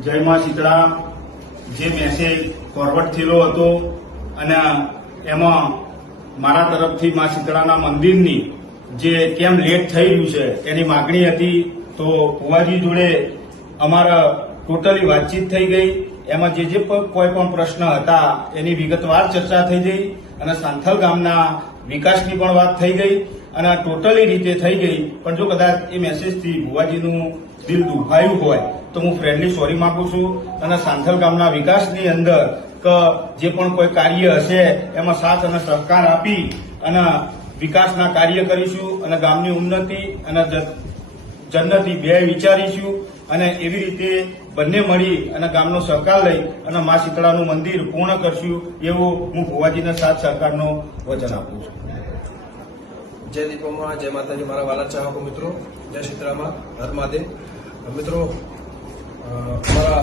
જય માં શીતળા જે મેસેજ ફોરવર્ડ થયેલો હતો અને એમાં મારા તરફથી માં શીતળાના મંદિરની જે કેમ લેટ થઈ રહ્યું છે એની માગણી હતી. તો ભુવાજી જોડે અમારા ટોટલી વાતચીત થઈ ગઈ. એમાં જે કોઈ પણ પ્રશ્ન હતા એની વિગતવાર ચર્ચા થઈ ગઈ અને સાંથલ ગામના વિકાસની પણ વાત થઈ ગઈ અને ટોટલી રીતે થઈ ગઈ. પણ જો કદાચ એ મેસેજથી ભુવાજીનું દિલ દુભાયું હોય તો હું ફ્રેન્ડલી સોરી માંગુ છું અને સાંથલ ગામના વિકાસની અંદર કે જે પણ કોઈ કાર્ય હશે એમાં સાથ અને સહકાર આપી અને વિકાસના કાર્ય કરીશું અને ગામની ઉન્નતિ અને જન્નતિ બે વિચારીશું અને એવી રીતે બંને મળી અને ગામનો સહકાર લઈ અને મા શીતળાનું મંદિર પૂર્ણ કરશું એવું હું ભુવાજીના સાથ સહકારનો વચન આપું છું. જય દીપોમાં, જય માતાજી. મારા વાલા ચાહકો મિત્રો, જય શીતળામાં, હર મહાદેવ. મિત્રો, અમારા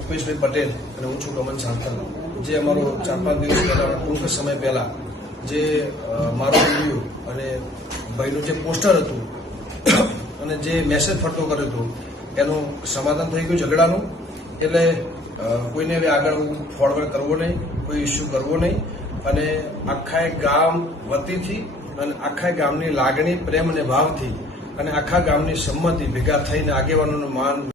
ઉપેશભાઈ પટેલ અને હું છું ગમન સાંથલ, જે અમારો 4-5 દિવસ પહેલા ટૂંક સમય પહેલા જે મારો વિડીયો અને ભાઈનું જે પોસ્ટર હતું અને જે મેસેજ ફરતો કર્યો હતો એનું સમાધાન થઈ ગયું ઝઘડાનું. એટલે કોઈને હવે આગળ ફોરવર્ડ કરવો નહીં, કોઈ ઇસ્યુ કરવો નહીં અને આખા ગામ વતીથી અને આખા ગામની લાગણી, પ્રેમ અને ભાવથી અને આખા ગામની સંમતિ ભેગા થઈને આગેવાનોનું માન